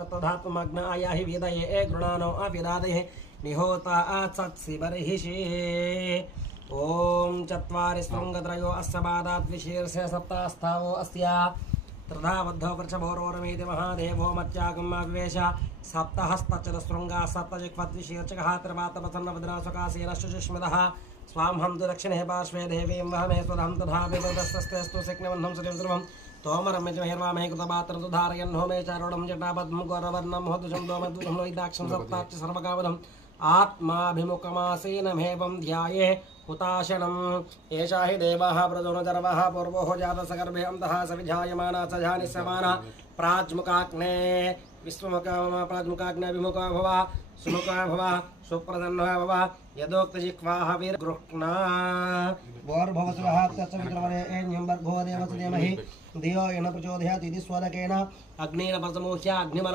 तदात्मग्नाय हि वेदये गृणानो अविदादये निहोता सत्सिबर्हिषे ॐ चत्वारि शृङ्गत्रयो अस्य बादाद्विशीर्षे सप्तास्थावो अस्य त्रिधाबद्धो वृषभोरोरमेति महादेवो मत्यागमाविवेश सप्तहस्तचतुशृङ्गा सप्तजिह्वद्विशीर्षकः त्रिवातपसन्नवदनासकासेन शुचिस्मितः स्वां हं तु दक्षिणे पार्श्वे देवीं वहमे स्वधं तथा विवदस्तस्तेस्तु शक्नुवह्नं सजं ध्रुवं तोमरं यजमहिर्वामहे कृतपात्रं तु धारयन् होमे चारुणं जटापद्मं गौरवर्णं होतुषं दोमद्विषं लोहिताक्षं सप्ताच्च सर्वकामदम् आत्माभिमुखमासेनमेवं ध्याये हुताशनम् एषा हि देवाः प्रजोनजर्वः पूर्वो जातसगर्भे अन्तः सविजायमाना च जानिस्यमाना प्राज्मुकाग्ने प्राज्मुकाग्ने विमुखा भव सुमुखा भव सुप्रसन्नो भव यदोक्तजिह्वाः वीरगृह्णा भोर्भवस्वः तत्सवितृवरेण्यं भर्गो देवस्य धीमहि धियो येन प्रचोदयात् इति स्वरकेण अग्नेन प्रसमोह्य अग्निमल